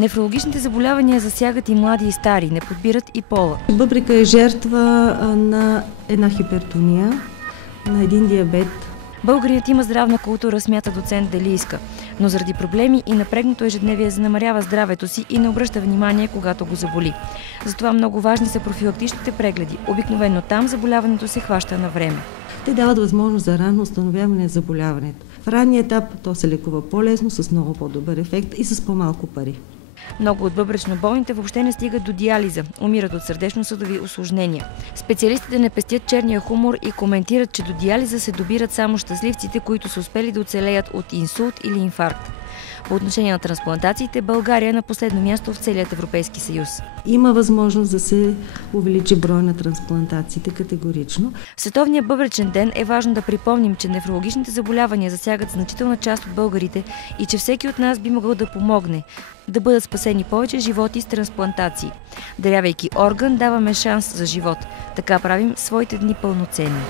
Нефрологичните заболявания засягат и млади и стари, не подбират и пола. Бъбрека е жертва на една хипертония, на един диабет. Българинът има здравна култура, смята доцент Делийска, но заради проблеми и напрегнато ежедневие занамарява здравето си и не обръща внимание, когато го заболи. Затова много важни са профилактичните прегледи. Обикновено там заболяването се хваща на време. Те дават възможност за ранно установяване на заболяването. В ранния етап то се лекува по-лесно, с много по-добър ефект и с по-малко пари. Много от бъбречно болните въобще не стигат до диализа, умират от сърдечно-съдови усложнения. Специалистите не пестят черния хумор и коментират, че до диализа се добират само щастливците, които са успели да оцелеят от инсулт или инфаркт. По отношение на трансплантациите, България е на последно място в целият Европейски съюз. Има възможност да се увеличи брой на трансплантациите категорично. В Световния бъбречен ден е важно да припомним, че нефрологичните заболявания засягат значителна част от българите и че всеки от нас би могъл да помогне да бъдат спасени повече животи с трансплантации. Дарявайки орган, даваме шанс за живот. Така правим своите дни пълноценни.